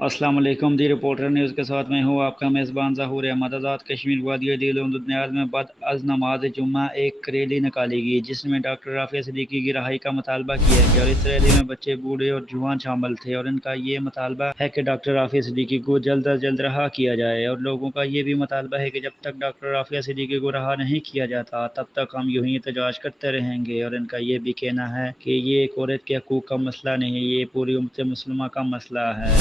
अस्सलाम वालेकुम दी reporter news के साथ मैं हूँ आपका मेज़बान ज़हूर अहमद। आज़ाद कश्मीर वादिया दिल में बाद अज़ नमाज जुम्मा एक रैली निकाली गई जिसमें डॉक्टर राफिया सिद्दीकी की रहाई का मुतालबा किया गया और इस रैली में बच्चे, बूढ़े और जवान शामिल थे और इनका ये मुतालबा है कि डॉक्टर राफिया सिद्दीकी को जल्द अज जल्द रहा किया जाए। और लोगों का ये भी मुतालबा है कि जब तक डॉक्टर राफिया सिद्दीकी को रहा नहीं किया जाता तब तक हम यूं ही एहतजाज करते रहेंगे। और इनका ये भी कहना है कि ये एक औरत के हकूक़ का मसला नहीं, ये पूरी उम्मत मुस्लिमा का मसला है।